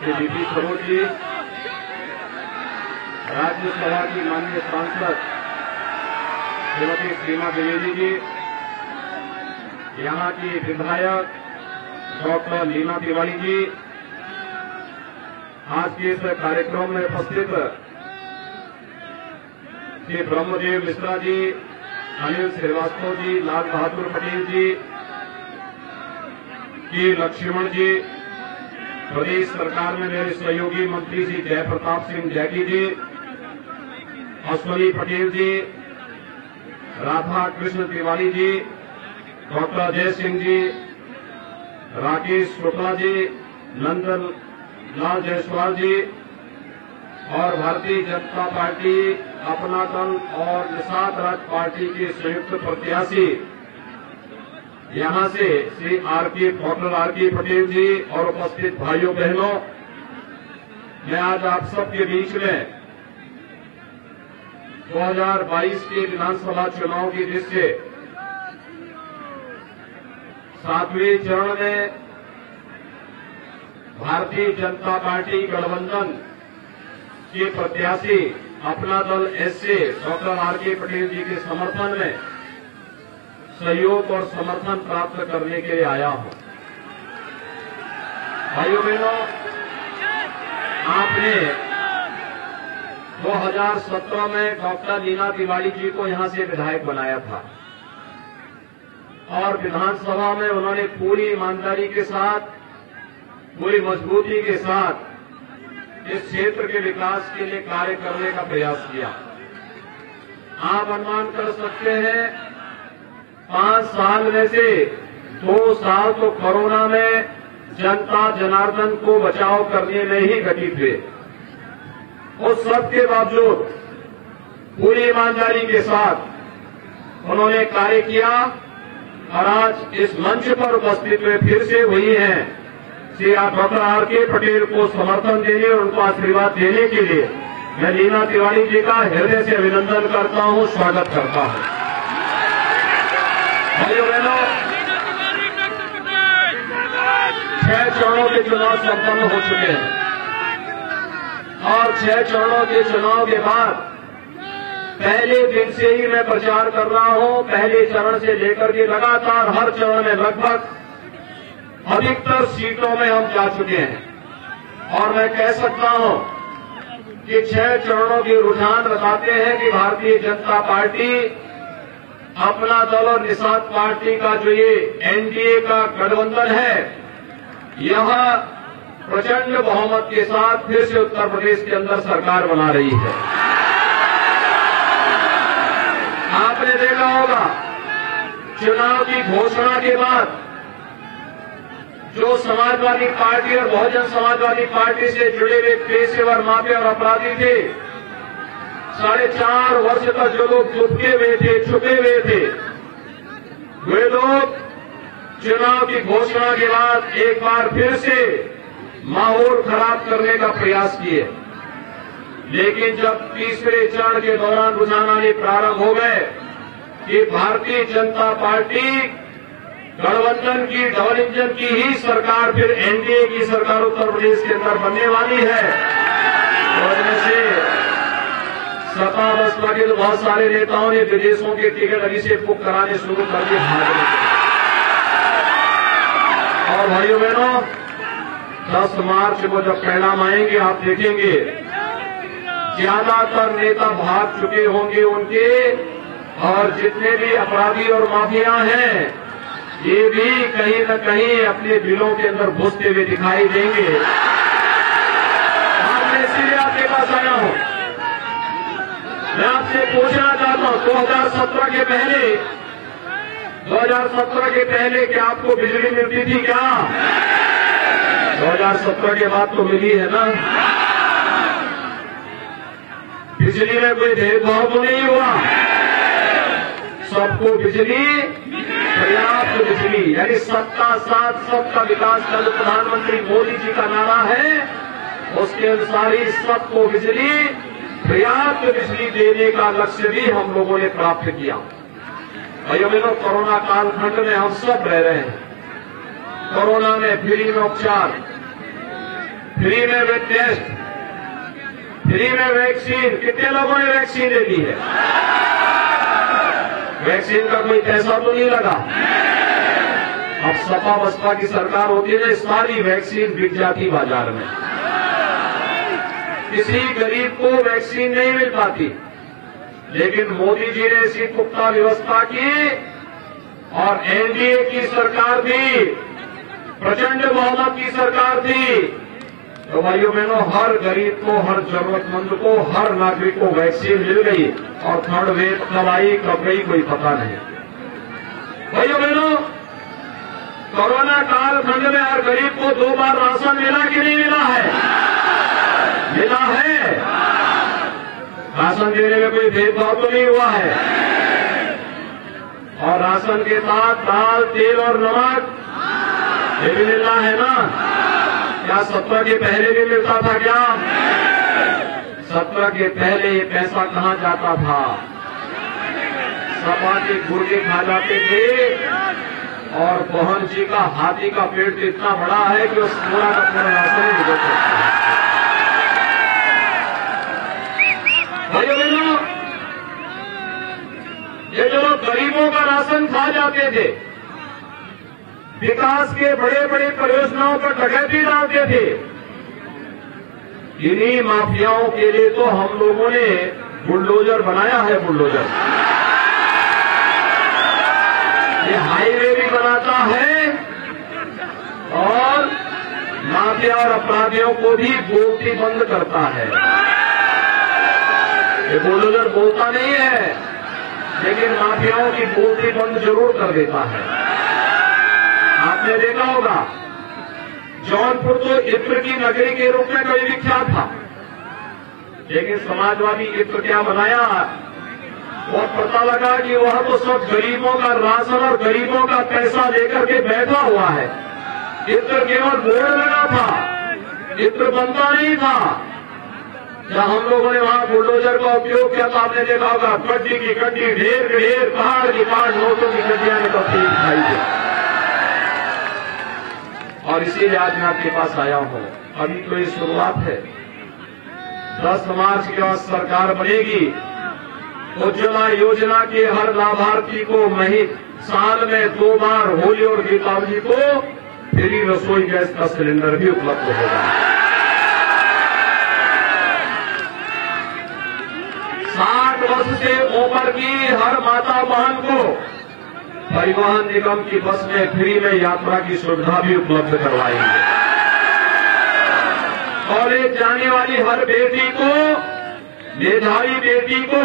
Shri BP Saroj ji, Rajya Sabha की माननीय सांसद श्रीमती सीमा द्विवेदी जी, यहाँ की विधायक डॉक्टर लीना तिवारी जी, आज के इस कार्यक्रम में उपस्थित श्री ब्रह्मदेव मिश्रा जी, अनिल श्रीवास्तव जी, लाल बहादुर पटेल जी, की लक्ष्मण जी, प्रदेश सरकार में मेरे सहयोगी मंत्री जी जयप्रताप सिंह जैकी जी, अश्वनी पटेल जी, राधा कृष्ण तिवारी जी, डॉक्टर अजय सिंह जी, राकेश शुक्ला जी, नंदन लाल जायसवाल जी और भारतीय जनता पार्टी, अपना दल और निषाद राज पार्टी के संयुक्त प्रत्याशी यहां से श्री डॉक्टर आर.के. पटेल जी और उपस्थित भाइयों बहनों, मैं आज आप सबके बीच में 2022 के विधानसभा चुनाव की दृष्टि से 7वें चरण में भारतीय जनता पार्टी गठबंधन के प्रत्याशी अपना दल एसए डॉक्टर आर.के. पटेल जी के समर्थन में सहयोग और समर्थन प्राप्त करने के लिए आया हूं। भाइयों बहनों, आपने 2017 में डॉक्टर लीना तिवारी जी को यहां से विधायक बनाया था और विधानसभा में उन्होंने पूरी ईमानदारी के साथ, पूरी मजबूती के साथ इस क्षेत्र के विकास के लिए कार्य करने का प्रयास किया। आप अनुमान कर सकते हैं 5 साल में से 2 साल तो कोरोना में जनता जनार्दन को बचाव करने में ही घटित हुए। उस सब के बावजूद पूरी ईमानदारी के साथ उन्होंने कार्य किया और आज इस मंच पर उपस्थित हुए फिर से वही हैं श्री डॉक्टर आर.के. पटेल को समर्थन देने और उनको आशीर्वाद देने के लिए मैं लीना तिवारी जी का हृदय से अभिनंदन करता हूं, स्वागत करता हूं। भाइयों बहनों, 6 चरणों के चुनाव संपन्न हो चुके हैं और 6 चरणों के चुनाव के बाद पहले दिन से ही मैं प्रचार कर रहा हूं। पहले चरण से लेकर के लगातार हर चरण में लगभग अधिकतर सीटों में हम जा चुके हैं और मैं कह सकता हूं कि 6 चरणों के रुझान बताते हैं कि भारतीय जनता पार्टी, अपना दल और निषाद पार्टी का जो ये एनडीए का गठबंधन है, यह प्रचंड बहुमत के साथ फिर से उत्तर प्रदेश के अंदर सरकार बना रही है। आपने देखा होगा चुनाव की घोषणा के बाद जो समाजवादी पार्टी और बहुजन समाजवादी पार्टी से जुड़े हुए पेशेवर माफिया और अपराधी थे, 4.5 वर्ष तक जो लोग छुपे हुए थे, वे लोग चुनाव की घोषणा के बाद एक बार फिर से माहौल खराब करने का प्रयास किए। लेकिन जब तीसरे चरण के दौरान रुझान आने प्रारंभ हो गए कि भारतीय जनता पार्टी गठबंधन की, डबल इंजन की ही सरकार, फिर एनडीए की सरकार उत्तर प्रदेश के अंदर बनने वाली है, तो से सपा बसपा के बहुत सारे नेताओं ने विदेशों के टिकट अभी से बुक कराने शुरू कर दिए भागने के। और भाइयों बहनों, 10 मार्च को जब परिणाम आएंगे आप देखेंगे ज्यादातर नेता भाग चुके होंगे उनके, और जितने भी अपराधी और माफिया हैं ये भी कहीं न कहीं अपने बिलों के अंदर घुसते हुए दिखाई देंगे। आज मैं इसीलिए आपके पास आया हूं। मैं आपसे पूछना चाहता हूं 2017 के पहले क्या आपको बिजली मिलती थी क्या? 2017 के बाद तो मिली है ना। बिजली में कोई भेदभाव तो नहीं हुआ, सबको बिजली, पर्याप्त बिजली, यानी सबका साथ सबका विकास का जो प्रधानमंत्री मोदी जी का नारा है, उसके अनुसार ही सबको बिजली, पर्याप्त बिजली देने का लक्ष्य भी हम लोगों ने प्राप्त किया। भाइयों बहनों, कोरोना कालखंड में हम सब रह रहे हैं। कोरोना में फ्री में उपचार, फ्री में वेब टेस्ट, फ्री में वैक्सीन। कितने लोगों ने वैक्सीन ले ली है? वैक्सीन का कोई पैसा तो नहीं लगा। अब सपा बसपा की सरकार होती है, सारी वैक्सीन बिक जाती बाजार में, किसी गरीब को वैक्सीन नहीं मिल पाती। लेकिन मोदी जी ने ऐसी पुख्ता व्यवस्था की और एनडीए की सरकार थी, प्रचंड बहुमत की सरकार थी, तो भाइयों बहनों हर गरीब को, हर जरूरतमंद को, हर नागरिक को वैक्सीन मिल गई। और थर्ड वेव कब आई कब गई कोई पता नहीं। भाइयों बहनों, कोरोना काल खंड में हर गरीब को 2 बार राशन मिला कि नहीं मिला है? मिला है। राशन देने में कोई भेदभाव तो नहीं हुआ है। और राशन के साथ दाल, तेल और नमक ये भी मिलना है ना? क्या 17 के पहले भी मिलता था क्या? 17 के पहले ये पैसा कहां जाता था? सपा के गुर्गे खा जाते थे और मोहन जी का हाथी का पेट इतना बड़ा है कि उस पूरा का पूरा राशन नहीं निकल सकता। भाइयों बहनों, ये जो लोग गरीबों का राशन खा जाते थे, विकास के बड़े बड़े परियोजनाओं पर डकैती डालते थे, इन्हीं माफियाओं के लिए तो हम लोगों ने बुलडोजर बनाया है। बुलडोजर ये हाईवे भी बनाता है और माफिया और अपराधियों को भी बोलती बंद करता है। ये बुलडोजर बोलता नहीं है, लेकिन माफियाओं की बोलती बंद जरूर कर देता है। आपने देखा होगा, जौनपुर तो इत्र की नगरी के रूप में कभी विख्यात था, लेकिन समाजवादी इत्र क्या बनाया, और पता लगा कि वह तो सब गरीबों का राशन और गरीबों का पैसा लेकर के बैठा हुआ है। इत्र केवल बोर्ड लगा था, इत्र बनता नहीं था। जब हम लोगों ने वहां बुलडोजर का उपयोग किया तो आपने देखा होगा, गड्डी की गड्डी, ढेर की ढेर, पहाड़ की पहाड़, नोटों की गड्डियां निकलती दिखाई दी। और इसीलिए आज मैं आपके पास आया हूं। अभी तो ये शुरुआत है। 10 मार्च के बाद सरकार बनेगी। उज्ज्वला योजना के हर लाभार्थी को साल में 2 बार होली और दीपावली को फ्री रसोई गैस का सिलेंडर भी उपलब्ध होगा। 60 वर्ष से ऊपर की हर माता बहन को परिवहन निगम की बस में फ्री में यात्रा की सुविधा भी उपलब्ध करवाएंगे। कॉलेज जाने वाली हर बेटी को, मेधावी बेटी को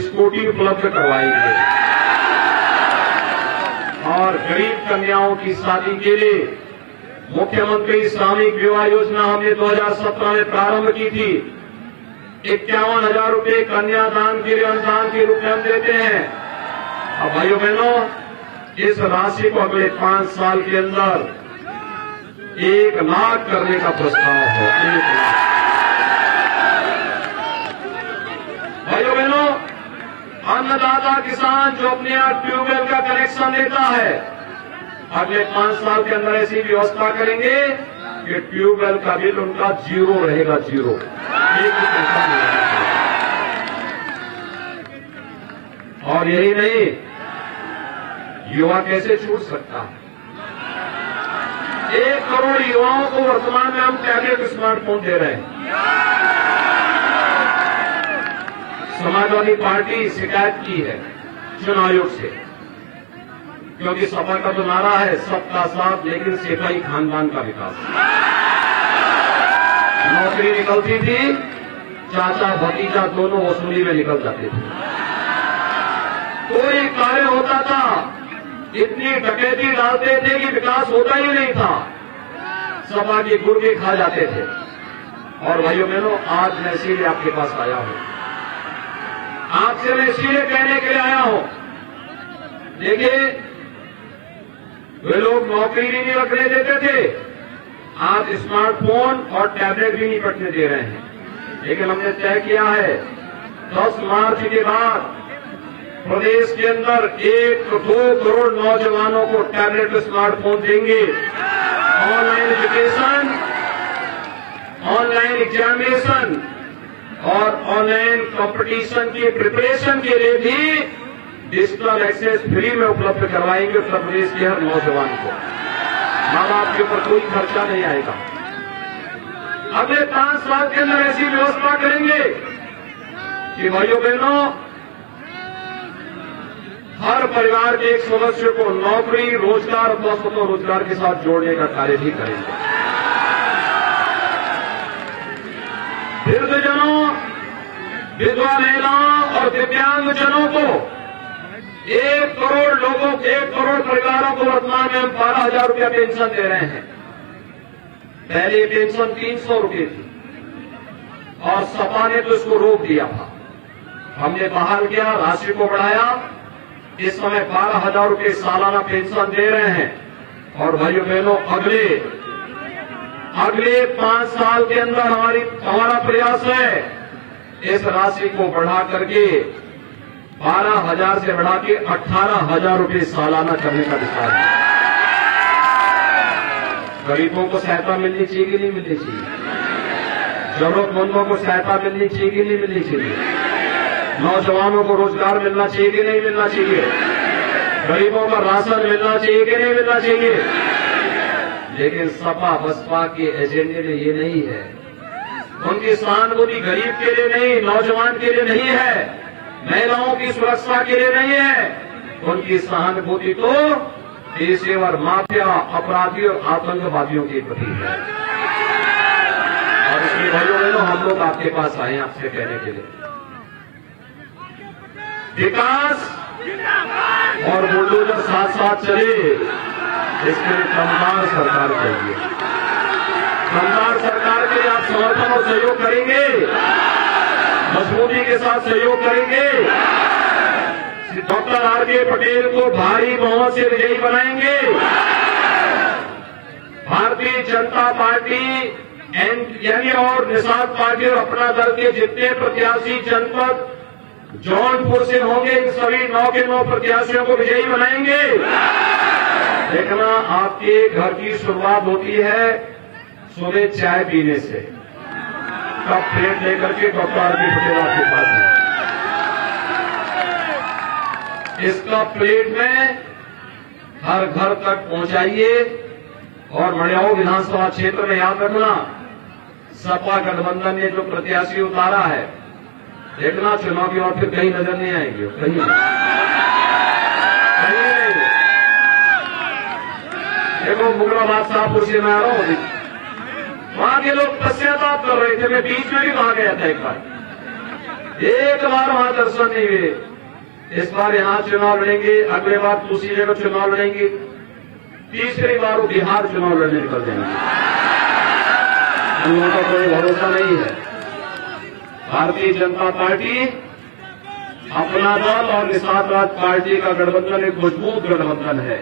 स्कूटी उपलब्ध करवाएंगे। और गरीब कन्याओं की शादी के लिए मुख्यमंत्री सामूहिक विवाह योजना हमने 2017 में प्रारंभ की थी। 51,000 रुपये कन्यादान के लिए अनुदान के रूप में हम देते हैं। अब भाइयों बहनों, इस राशि को अगले 5 साल के अंदर 1 लाख करने का प्रस्ताव है। 1 लाख। भाइयों बहनों, अन्नदाता किसान जो अपने यहाँ ट्यूबवेल का कनेक्शन लेता है, अगले 5 साल के अंदर ऐसी व्यवस्था करेंगे कि ट्यूबवेल का बिल उनका 0 रहेगा। 0, 1 भी पैसा नहीं रहेगा। और यही नहीं, युवा कैसे छूट सकता है? 1 करोड़ युवाओं को वर्तमान में हम टैबलेट स्मार्टफोन दे रहे हैं। समाजवादी पार्टी शिकायत की है चुनाव आयोग से, क्योंकि सपा का तो नारा है सबका साथ लेकिन सिपाही खानदान का विकास। नौकरी निकलती थी, चाचा भतीजा दोनों वसूली में निकल जाते थे। कोई कार्य होता था, इतनी डकैती डालते थे कि विकास होता ही नहीं था। सपा के गुर्गे खा जाते थे। और भाइयों बहनों, आज मैं इसीलिए आपके पास आया हूं। आपसे मैं इसीलिए कहने के लिए आया हूं, देखिए वे लोग नौकरी भी नहीं रखने देते थे, आज स्मार्टफोन और टैबलेट भी नहीं रखने दे रहे हैं। लेकिन हमने तय किया है 10 मार्च के बाद प्रदेश के अंदर 1-2 करोड़ नौजवानों को टैबलेट स्मार्टफोन देंगे। ऑनलाइन एजुकेशन ऑनलाइन एग्जामिनेशन और ऑनलाइन कंपटीशन की प्रिपरेशन के लिए भी डिजिटल एक्सेस फ्री में उपलब्ध करवाएंगे उत्तर प्रदेश के हर नौजवान को। माँ बाप के ऊपर कोई खर्चा नहीं आएगा। अगले 5 साल के अंदर ऐसी व्यवस्था करेंगे कि भाइयों बहनों, हर परिवार के एक सदस्य को नौकरी, रोजगार अथवा स्वतः रोजगार के साथ जोड़ने का कार्य भी करेंगे। वृद्धजनों, विधवा महिलाओं और दिव्यांगजनों को 1 करोड़ लोगों, 1 करोड़ परिवारों को वर्तमान में हम 12,000 रुपया पेंशन दे रहे हैं। पहले पेंशन 300 रुपये थी और सपा ने तो इसको रोक दिया था। हमने बहाल किया, राशि को बढ़ाया। इस समय 12,000 रुपये सालाना पेंशन दे रहे हैं। और भाइयों बहनों, अगले 5 साल के अंदर हमारा प्रयास है इस राशि को बढ़ा करके 12,000 से बढ़ा के 18,000 रुपये सालाना करने का विचार है। गरीबों को सहायता मिलनी चाहिए कि नहीं मिलनी चाहिए? जरूरतमंदों को सहायता मिलनी चाहिए कि नहीं मिलनी चाहिए? नौजवानों को रोजगार मिलना चाहिए कि नहीं मिलना चाहिए? गरीबों का राशन मिलना चाहिए कि नहीं मिलना चाहिए? लेकिन सपा बसपा के एजेंडे में ये नहीं है। उनकी सहानुभूति गरीब के लिए नहीं, नौजवान के लिए नहीं है, महिलाओं की सुरक्षा के लिए नहीं है। उनकी सहानुभूति तो पेशेवर माफिया, अपराधियों और आतंकवादियों के प्रति है। और इसलिए भाइयों बहनों, हम लोग आपके पास आए हैं आपसे कहने के लिए, विकास और बुलडोजर साथ साथ चले, इसके लिए दमदार सरकार चाहिए। दमदार सरकार के लिए आप समर्थन और सहयोग करेंगे, मजबूती के साथ सहयोग करेंगे। Doctor R K. पटेल को भारी बहुमत से विजयी बनाएंगे। भारतीय जनता पार्टी यानी और निषाद पार्टी और अपना दल के जितने प्रत्याशी जनपद जौनपुर से होंगे, इन सभी 9 के 9 प्रत्याशियों को विजयी बनाएंगे। देखना, आपके घर की शुरुआत होती है सुबह चाय पीने से। कप प्लेट लेकर के डॉक्टर आर.के. पटेल आपके पास है। इस कप प्लेट में हर घर तक पहुंचाइए। और मड़ियाऊ विधानसभा क्षेत्र में याद रखना, सपा गठबंधन ने जो प्रत्याशी उतारा है, देखना चुनाव के बाद फिर कहीं नजर नहीं आएंगे, कहीं नहीं। देखो, मुगलाबाद शाहपुर से मैं आ रहा हूं, वहां के लोग पश्चाताप कर रहे थे। मैं बीच में भी वहां गया था एक बार वहां दर्शन नहीं हुए। इस बार यहां चुनाव लड़ेंगे, अगले बार दूसरी जगह चुनाव लड़ेंगे, तीसरी बार वो बिहार चुनाव लड़ने निकल जाएंगे। हम लोगों का कोई भरोसा नहीं है। भारतीय जनता पार्टी, अपना दल और निषाद राज पार्टी का गठबंधन एक मजबूत गठबंधन है।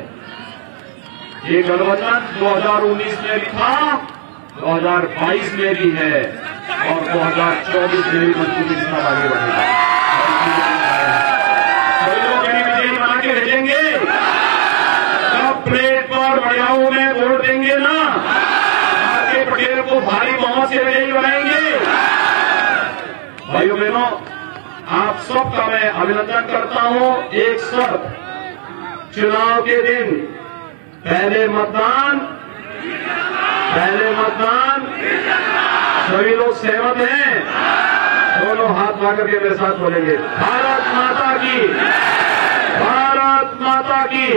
ये गठबंधन 2019 में भी था, 2022 में भी है और 2024 में भी मजबूती के साथ आगे बढ़ेगा। सभी लोग विजयी बना के भेजेंगे। कब प्लेट पर मड़ियाऊ में वोट देंगे ना, आर.के. पटेल को भारी बहुमत से विजयी बनाएंगे। भाइयों बहनों, आप सबका मैं अभिनंदन करता हूं। एक शर्त, चुनाव के दिन पहले मतदान, सभी लोग सहमत हैं? दोनों हाथ उठा करके मेरे साथ बोलेंगे, भारत माता की, भारत माता की।